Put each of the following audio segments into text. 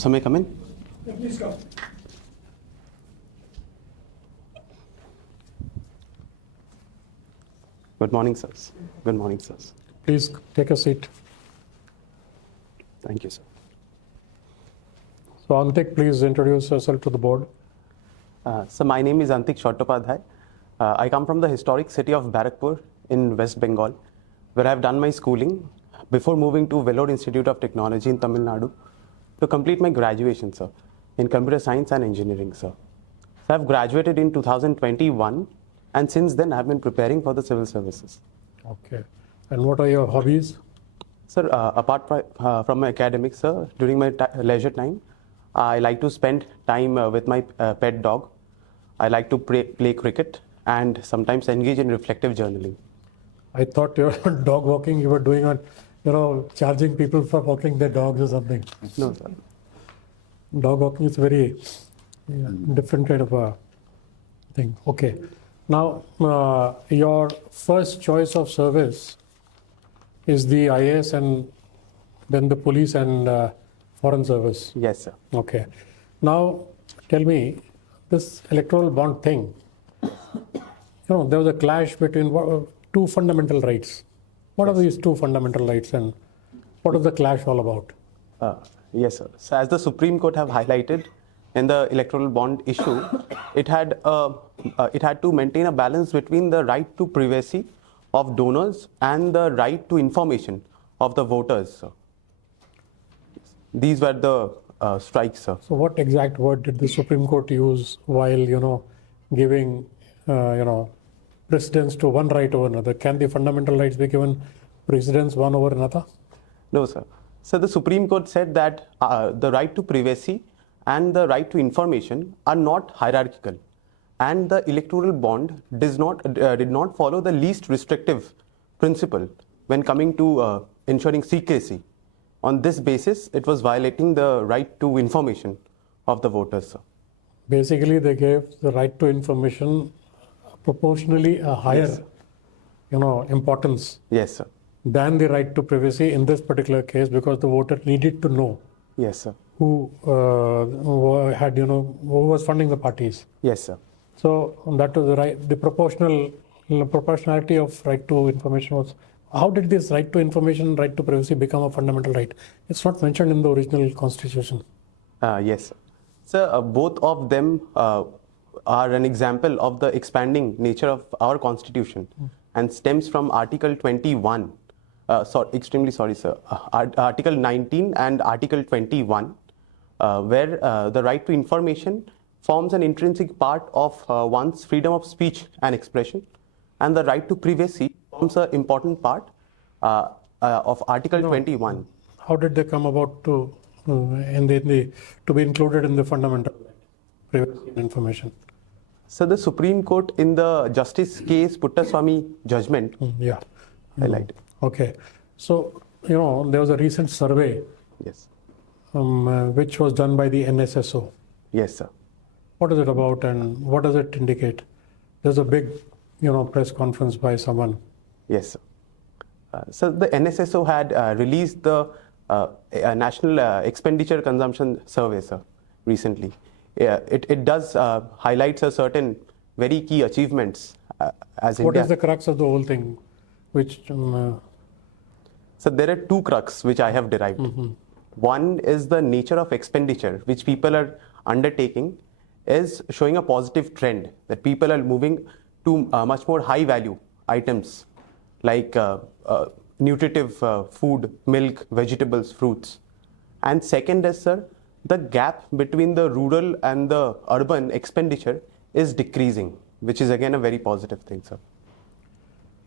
So may I come in? Yeah, please come. Good morning, sirs. Good morning, sirs. Please take a seat. Thank you, sir. So Antik, please introduce yourself to the board. So my name is Antik Chattopadhya. I come from the historic city of Barakpur in West Bengal, where I have done my schooling before moving to Vellore Institute of Technology in Tamil Nadu to complete my graduation, sir, in computer science and engineering, sir. So I have graduated in 2021, and since then I have been preparing for the civil services. Okay. And what are your hobbies? Sir, apart from my academics, sir, during my leisure time, I like to spend time with my pet dog. I like to play cricket and sometimes engage in reflective journaling. I thought your dog walking you were doing on, charging people for walking their dogs or something. No, sir. Dog walking is very different kind of a thing. Okay. Now, your first choice of service is the IAS and then the police and foreign service. Yes, sir. Okay. Now, tell me, this electoral bond thing, there was a clash between two fundamental rights. What are these two fundamental rights and what is the clash all about? Yes, sir. So as the Supreme Court have highlighted in the electoral bond issue, it had to maintain a balance between the right to privacy of donors and the right to information of the voters, sir. These were the strikes, sir. So what exact word did the Supreme Court use while, giving, precedence to one right over another? Can the fundamental rights be given precedence one over another? No, sir. So the Supreme Court said that the right to privacy and the right to information are not hierarchical, and the electoral bond did not follow the least restrictive principle when coming to ensuring secrecy. On this basis, it was violating the right to information of the voters, sir. Basically, they gave the right to information proportionally a higher, Yes. Importance Yes, sir. than the right to privacy in this particular case, because the voter needed to know Yes, sir. who was funding the parties. Yes, sir. So that was the right. The proportionality of right to information was. How did this right to information, right to privacy become a fundamental right? It's not mentioned in the original constitution. Yes, sir. So both of them are an example of the expanding nature of our constitution and stems from Article 21. Extremely sorry, sir. Article 19 and Article 21, where the right to information forms an intrinsic part of one's freedom of speech and expression, and the right to privacy forms an important part of Article 21. How did they come about to be included in the fundamental privacy and information? So the Supreme Court in the Justice Case Puttaswamy judgment highlighted. Okay. So, there was a recent survey Yes. which was done by the NSSO. Yes, sir. What is it about and what does it indicate? There's a big, press conference by someone. Yes, sir. So the NSSO had released the National Expenditure Consumption Survey, sir, recently. It does highlights a certain very key achievements as What India. is the crux of the whole thing? Which So there are two crux which I have derived. One is the nature of expenditure which people are undertaking is showing a positive trend that people are moving to much more high value items like nutritive food, milk, vegetables, fruits. And second is, sir, the gap between the rural and the urban expenditure is decreasing, which is again a very positive thing, sir.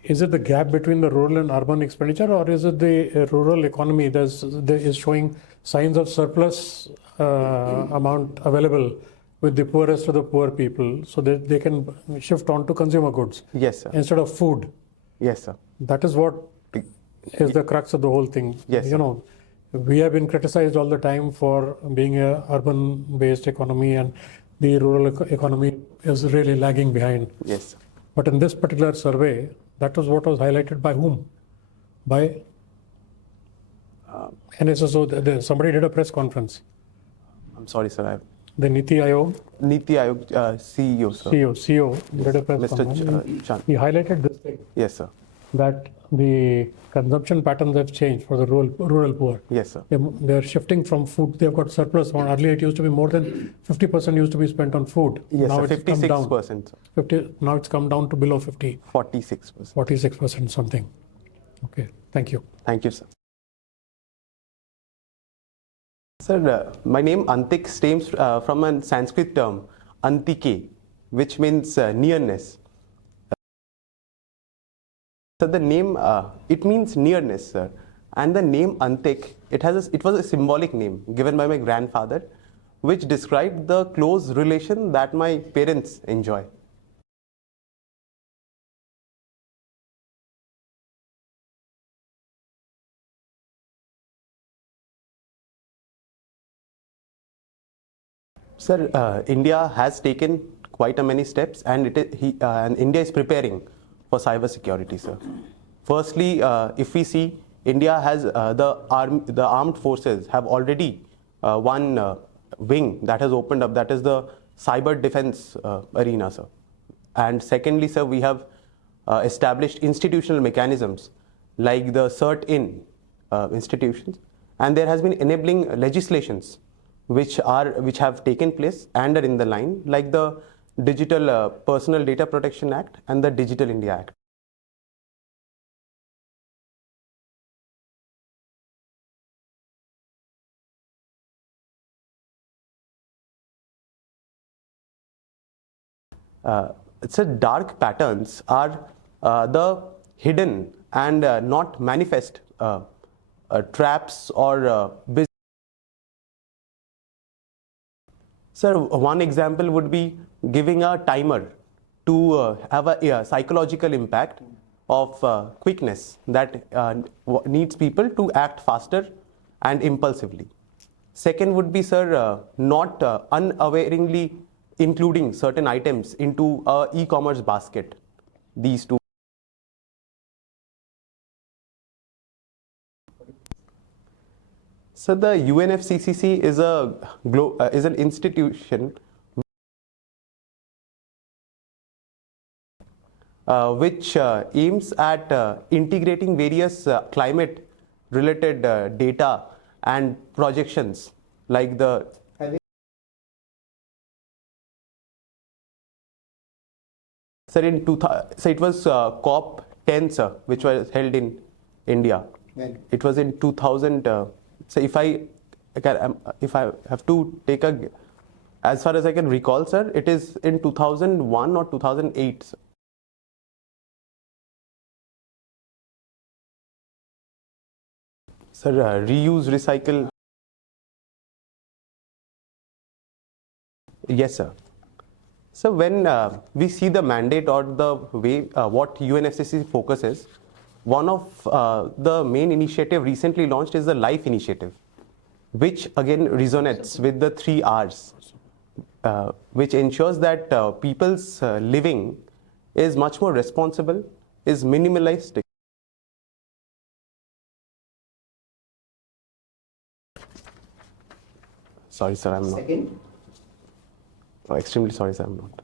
is it the gap between the rural and urban expenditure, or is it the rural economy that is showing signs of surplus amount available with the poorest of the poor people, so that they can shift on to consumer goods? Yes, sir. Instead of food. Yes, sir. That is what is the crux of the whole thing. Yes, sir. We have been criticized all the time for being a urban-based economy, and the rural economy is really lagging behind. Yes, sir. But in this particular survey, that was what was highlighted by whom? By NSSO. Somebody did a press conference. I'm sorry, sir. The Niti Aayog Niti Aayog CEO, sir. CEO, did a press conference. Chan. He highlighted this thing, Yes, sir. that the consumption patterns have changed for the rural poor. Yes, sir. They're shifting from food. They've got surplus. Earlier, it used to be more than 50% used to be spent on food. Yes, now sir. it's come down. 56%. Sir. 50. Now it's come down to below 50. 46%. 46% something. Okay. Thank you. Thank you, sir. Sir, my name Antik stems from a Sanskrit term, Antike, which means nearness. So the name, it means nearness, sir. And the name Antik, it was a symbolic name given by my grandfather, which described the close relation that my parents enjoy. Sir, India has taken quite many steps, and and India is preparing for cyber security, sir. Firstly, if we see, India has the armed forces have already one wing that has opened up, that is the cyber defense arena, sir. And secondly, sir, we have established institutional mechanisms like the CERT-in institutions, and there has been enabling legislations which have taken place and are in the line, like the Digital Personal Data Protection Act and the Digital India Act. It's a dark patterns are the hidden and not manifest traps or business. Sir, one example would be giving a timer to have a psychological impact of quickness that needs people to act faster and impulsively. Second would be, sir, not unawareingly including certain items into a e-commerce basket. These two. So the UNFCCC is an institution which aims at integrating various climate-related data and projections, like the. Sir, so it was COP 10, sir, which was held in India. When? It was in 2000. So if I have to take as far as I can recall, sir, it is in 2001 or 2008. Sir. Sir, reuse, recycle. Yes, sir. So when we see the mandate or the way what UNFCCC focuses, one of the main initiative recently launched is the LIFE initiative, which again resonates with the 3 R's, which ensures that people's living is much more responsible, is minimalistic. Sorry, sir, I'm not. Second? Oh, extremely sorry, sir, I'm not.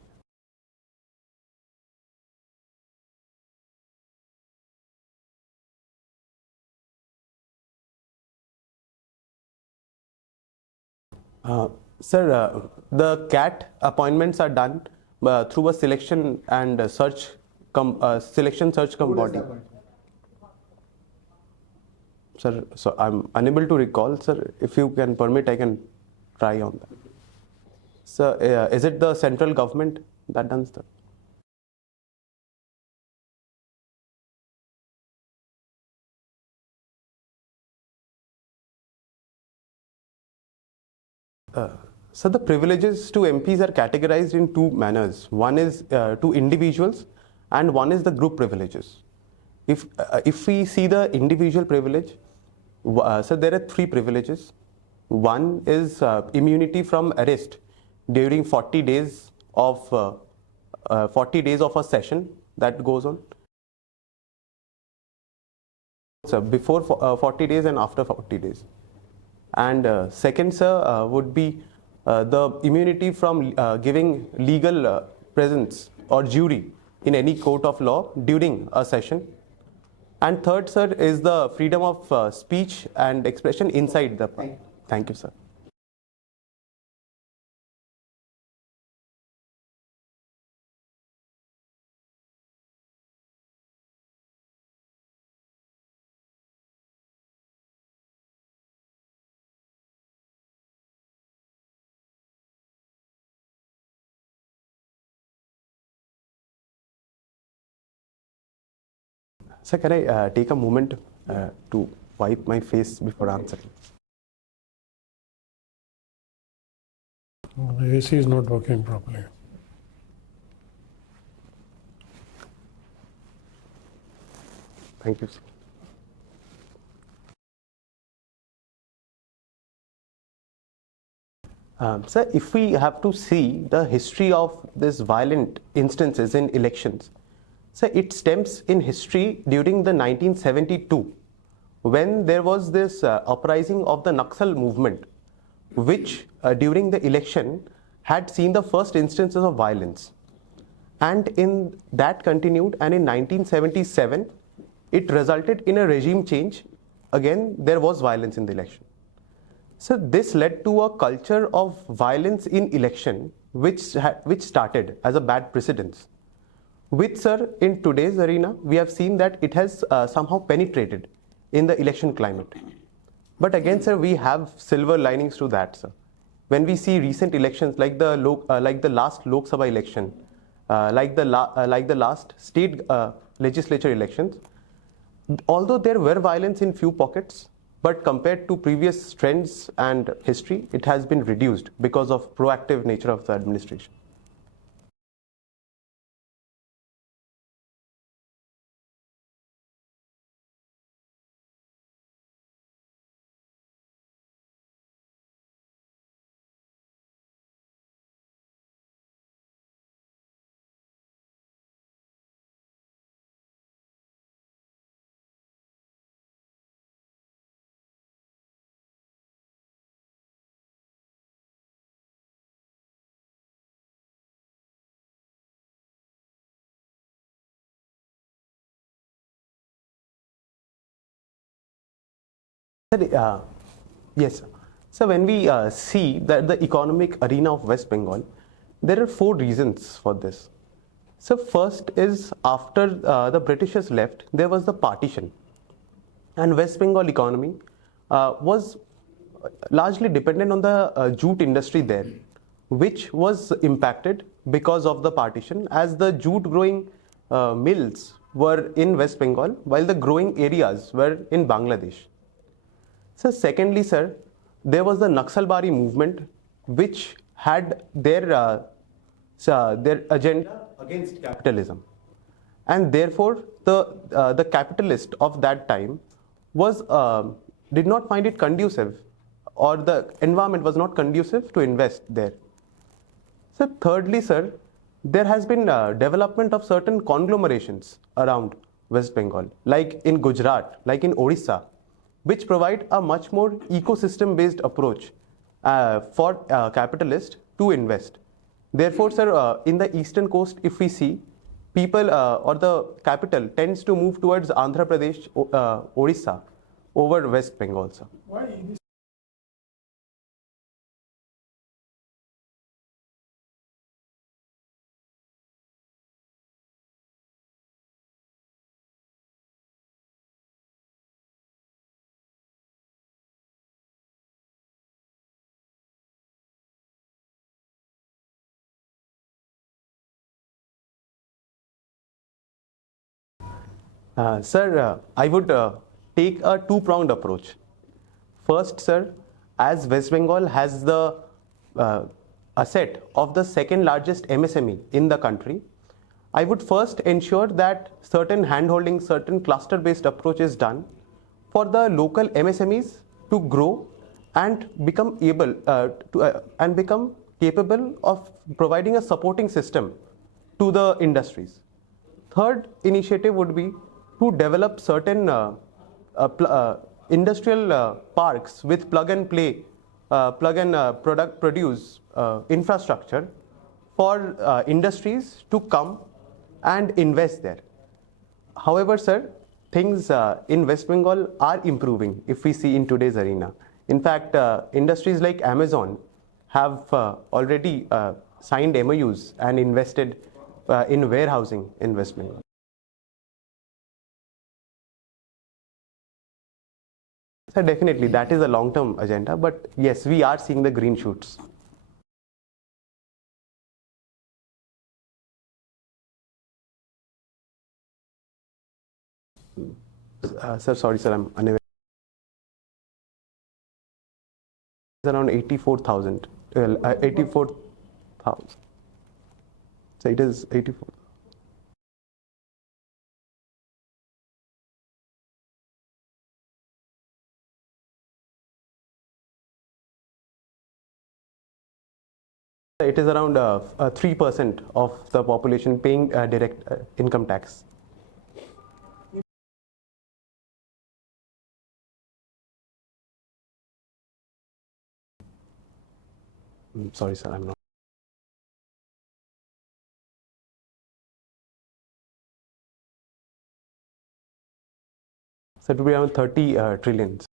Sir, the CAT appointments are done through a selection and search body. Sir, so I'm unable to recall, sir. If you can permit, I can try on that. Sir, is it the central government that does that? So the privileges to MPs are categorized in 2 manners. One is to individuals, and one is the group privileges. If we see the individual privilege, so there are 3 privileges. One is immunity from arrest during 40 days of a session that goes on. So before 40 days and after 40 days. And second, sir, would be the immunity from giving legal presence or jury in any court of law during a session. And third, sir, is the freedom of speech and expression inside the parliament. Thank you, sir. Sir, can I take a moment to wipe my face before answering? The AC is not working properly. Thank you, sir. Sir, if we have to see the history of these violent instances in elections, sir, it stems in history during the 1972, when there was this uprising of the Naxal movement, which during the election had seen the first instances of violence. And in that continued, and in 1977, it resulted in a regime change. Again, there was violence in the election. So this led to a culture of violence in election, which started as a bad precedence. Which, sir, in today's arena, we have seen that it has somehow penetrated in the election climate. But again, sir, we have silver linings to that, sir. When we see recent elections like the last Lok Sabha election, like the last state legislature elections, although there were violence in few pockets, but compared to previous trends and history, it has been reduced because of proactive nature of the administration. Yes, sir. So when we see that the economic arena of West Bengal, there are 4 reasons for this. So first is, after the Britishers left, there was the partition, and West Bengal economy was largely dependent on the jute industry there, which was impacted because of the partition, as the jute growing mills were in West Bengal while the growing areas were in Bangladesh. So secondly, sir, there was the Naxalbari movement, which had their agenda against capitalism, and therefore the capitalist of that time was did not find it conducive, or the environment was not conducive to invest there. So thirdly, sir, there has been development of certain conglomerations around West Bengal, like in Gujarat, like in Odisha, which provide a much more ecosystem-based approach for capitalists to invest. Therefore, sir, in the eastern coast, if we see, people or the capital tends to move towards Andhra Pradesh, Odisha, over West Bengal, sir. Why this? Sir, I would take a two-pronged approach. First, sir, as West Bengal has the asset of the second largest MSME in the country, I would first ensure that certain handholding, certain cluster-based approach is done for the local MSMEs to grow and become able and become capable of providing a supporting system to the industries. Third initiative would be to develop certain industrial parks with plug and play plug and produce infrastructure for industries to come and invest there. However, sir, things in West Bengal are improving if we see in today's arena. In fact, industries like Amazon have already signed MOUs and invested in warehousing in West Bengal. So definitely that is a long-term agenda, but yes, we are seeing the green shoots. Sir, sorry, sir, I'm unaware. It's around 84,000. 84,000. So it is 84. It is around 3% of the population paying direct income tax. Sorry, sir, I'm not. So it will be around 30 trillions.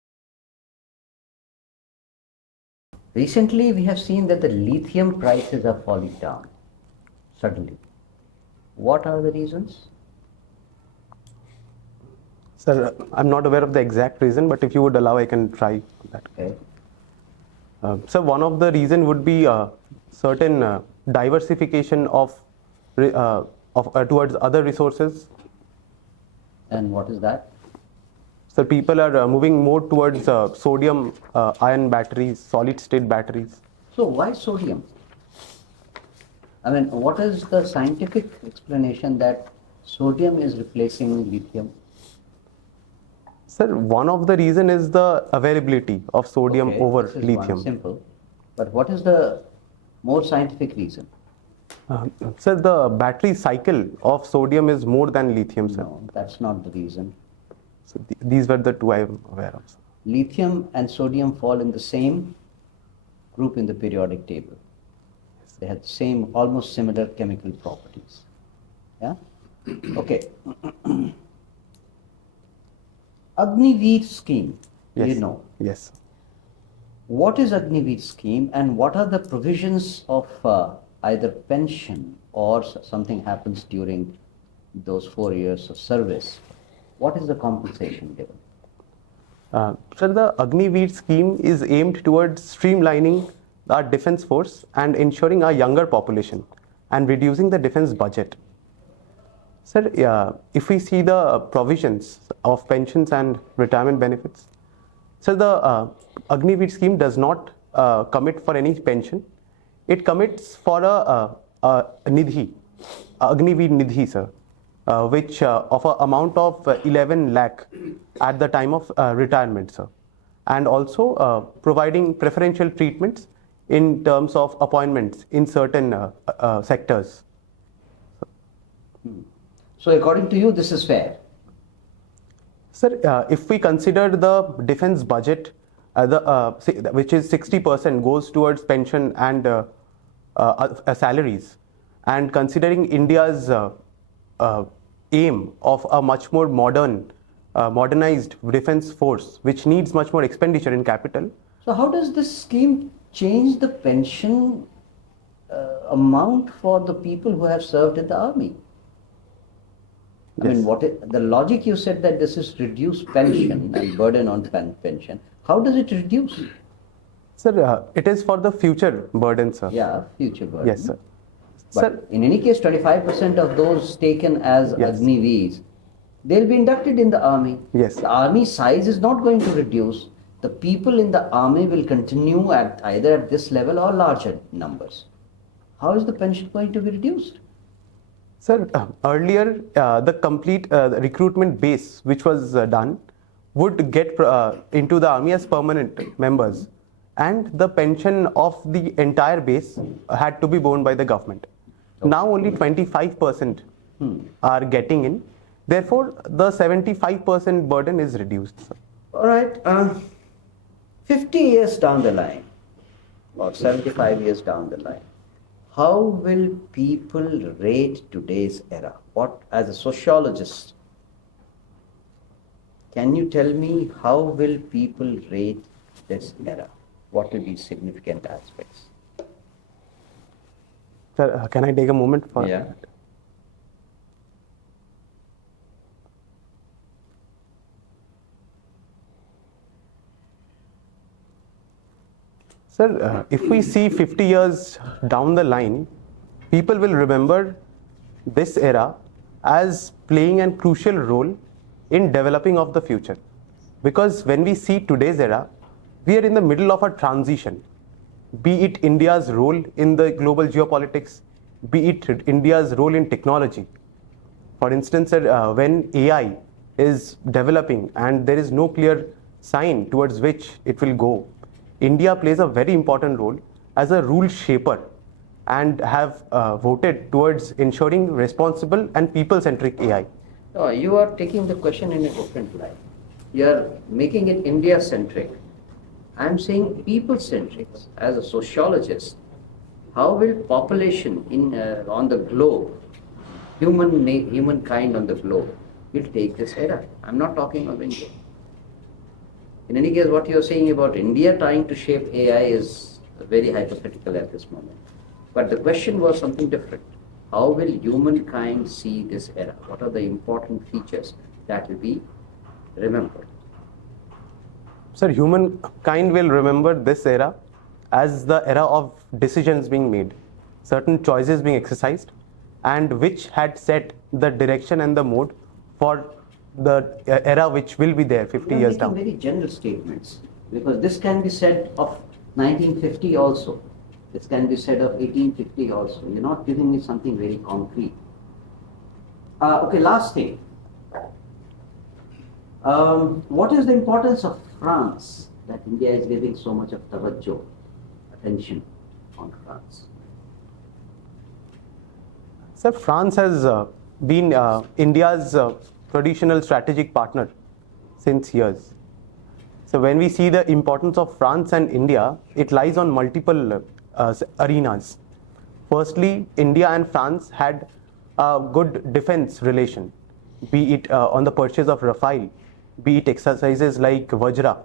Recently, we have seen that the lithium prices are falling down suddenly. What are the reasons? Sir, I'm not aware of the exact reason, but if you would allow, I can try that. Okay. So one of the reason would be certain diversification of towards other resources. And what is that? So people are moving more towards sodium ion batteries, solid state batteries. So why sodium? I mean, what is the scientific explanation that sodium is replacing lithium? Sir, one of the reason is the availability of sodium Okay, over this is lithium. one, simple. But what is the more scientific reason? Sir, the battery cycle of sodium is more than lithium, sir. No, that's not the reason. So these were the two I am aware of, sir. Lithium and sodium fall in the same group in the periodic table. They have the same, almost similar chemical properties. Yeah? Okay. Agniveer scheme, Yes. you know. Yes. What is Agniveer scheme and what are the provisions of either pension or something happens during those 4 years of service? What is the compensation given? Sir, the Agniveer scheme is aimed towards streamlining our defense force and ensuring a younger population and reducing the defense budget. Sir, if we see the provisions of pensions and retirement benefits, so the Agniveer scheme does not commit for any pension. It commits for a nidhi, Agniveer nidhi, sir, which of an amount of 11 lakh at the time of retirement, sir, and also providing preferential treatments in terms of appointments in certain sectors. So according to you, this is fair? Sir, if we consider the defense budget, which is 60% goes towards pension and salaries, and considering India's aim of a much more modernized defense force, which needs much more expenditure in capital. So how does this scheme change the pension amount for the people who have served in the army? I mean, the logic you said that this is reduced pension and burden on pension. How does it reduce? Sir, it is for the future burden, sir. Yeah, future burden. Yes, sir. But Sir, in any case, 25% of those taken as Yes. Agniveers, they'll be inducted in the army. Yes. The army size is not going to reduce. The people in the army will continue at either at this level or larger numbers. How is the pension going to be reduced? Sir, earlier the complete recruitment base which was done would get into the army as permanent members, and the pension of the entire base had to be borne by the government. Now only 25% are getting in. Therefore, the 75% burden is reduced, sir. All right. 50 years down the line, or 75 years down the line, how will people rate today's era? What, as a sociologist, can you tell me how will people rate this era? What will be significant aspects? Sir, can I take a moment for Yeah. that? Sir, if we see 50 years down the line, people will remember this era as playing a crucial role in developing of the future. Because when we see today's era, we are in the middle of a transition. Be it India's role in the global geopolitics, be it India's role in technology. For instance, sir, when AI is developing and there is no clear sign towards which it will go, India plays a very important role as a rule shaper and have voted towards ensuring responsible and people-centric AI. No, you are taking the question in a different light. You are making it India-centric. I am saying people-centric. As a sociologist, how will population on the globe, humankind on the globe, will take this era? I'm not talking of India. In any case, what you're saying about India trying to shape AI is very hypothetical at this moment. But the question was something different. How will humankind see this era? What are the important features that will be remembered? Sir, humankind will remember this era as the era of decisions being made, certain choices being exercised, and which had set the direction and the mode for the era which will be there 50 years down. Very general statements, because this can be said of 1950 also. This can be said of 1850 also. You're not giving me something very concrete. Okay, last thing. What is the importance of France that India is giving so much of attention on France? Sir, France has been India's traditional strategic partner since years. So when we see the importance of France and India, it lies on multiple arenas. Firstly, India and France had a good defense relation, be it on the purchase of Rafale, be it exercises like Vajra,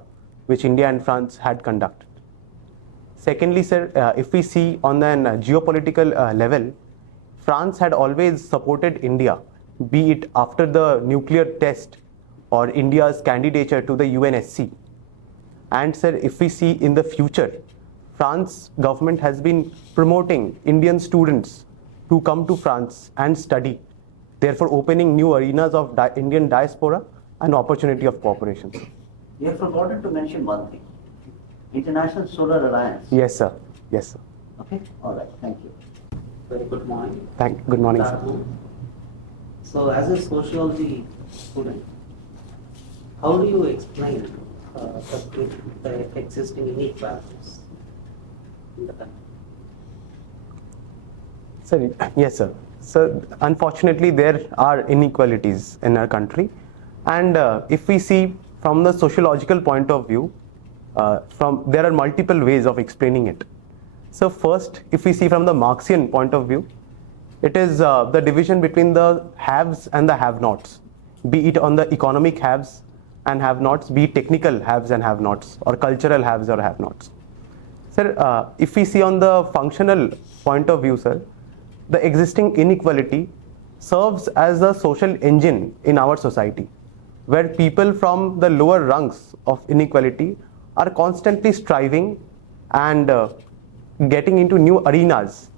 which India and France had conducted. Secondly, sir, if we see on the geopolitical level, France had always supported India, be it after the nuclear test or India's candidature to the UNSC. And sir, if we see in the future, France government has been promoting Indian students to come to France and study, therefore opening new arenas of Indian diaspora and opportunity of cooperation. You have forgotten to mention one thing. International Solar Alliance. Yes, sir. Yes, sir. Okay? All right. Thank you. Very good morning. Good morning, sir. So, as a sociology student, how do you explain the existing inequalities in the country? Sir, yes, sir. So, unfortunately, there are inequalities in our country, and if we see from the sociological point of view, there are multiple ways of explaining it. So, first, if we see from the Marxian point of view, it is the division between the haves and the have-nots, be it on the economic haves and have-nots, be it technical haves and have-nots, or cultural haves or have-nots. Sir, if we see on the functional point of view, sir, the existing inequality serves as a social engine in our society, where people from the lower rungs of inequality are constantly striving and getting into new arenas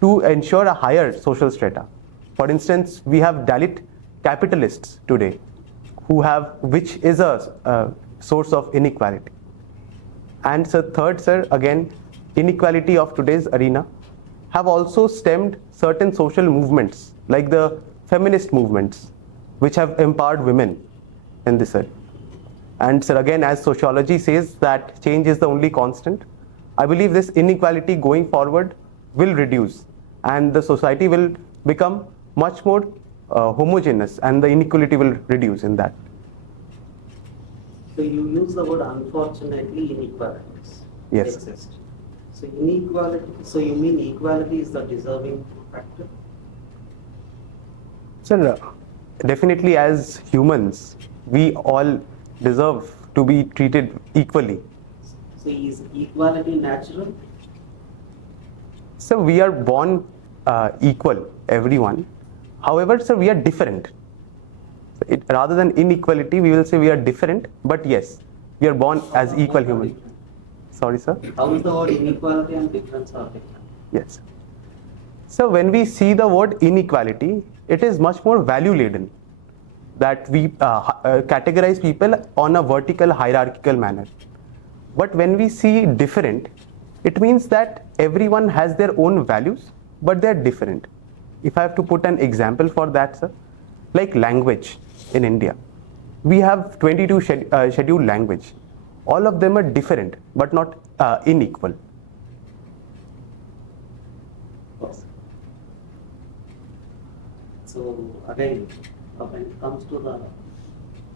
to ensure a higher social strata. For instance, we have Dalit capitalists today, which is a source of inequality. And so third, sir, again, inequality of today's arena have also stemmed certain social movements like the feminist movements, which have empowered women in this area. And sir, again, as sociology says that change is the only constant, I believe this inequality going forward will reduce and the society will become much more homogeneous and the inequality will reduce in that. So you use the word unfortunately inequalities Yes. exist. So inequality, so you mean equality is the deserving factor? Sir, definitely as humans, we all deserve to be treated equally. So is equality natural? So we are born equal, everyone. However, sir, we are different. Rather than inequality, we will say we are different. But yes, we are born as equal humans. Sorry, sir. How is the word inequality and difference are different? Yes. So when we see the word inequality, it is much more value laden. That we categorize people on a vertical hierarchical manner. But when we see different, it means that everyone has their own values, but they're different. If I have to put an example for that, sir, like language in India, we have 22 scheduled language. All of them are different, but not unequal. So again, when it comes to the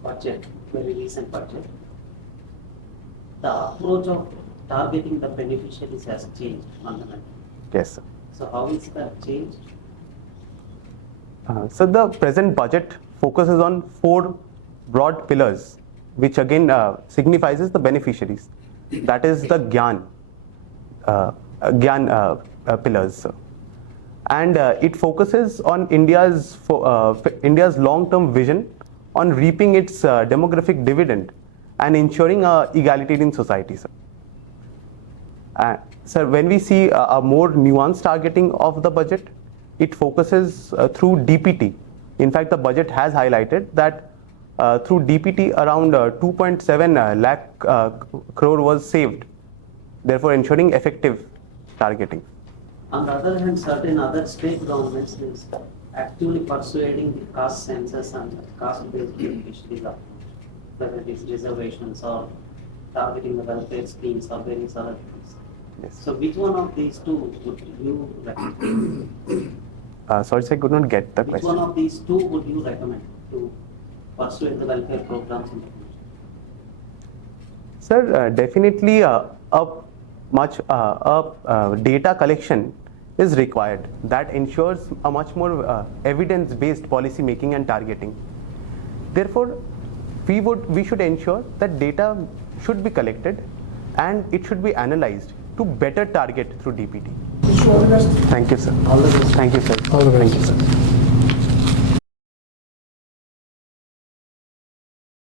budget, very recent budget, the approach of targeting the beneficiaries has changed fundamentally. Yes, sir. So how is that changed? So the present budget focuses on 4 broad pillars, which again signifies the beneficiaries. That is the Gyan pillars, sir. And it focuses on India's long-term vision on reaping its demographic dividend and ensuring egalitarian society, sir. Sir, when we see a more nuanced targeting of the budget, it focuses through DPT. In fact, the budget has highlighted that through DPT around 2.7 lakh crore was saved, therefore ensuring effective targeting. On the other hand, certain other state governments is actively persuading the caste census and caste-based beneficiaries, whether it is reservations or targeting the welfare schemes or various other things. Yes. So which one of these two would you recommend? Sorry, sir, I could not get the Which question. one of these two would you recommend to pursue the welfare programs in the future? Sir, definitely data collection is required that ensures a much more evidence-based policy making and targeting. Therefore, we should ensure that data should be collected and it should be analyzed to better target through DPT. Wish you all the best. Thank you, sir. All the best. Thank you, sir. All the best. Thank you, sir.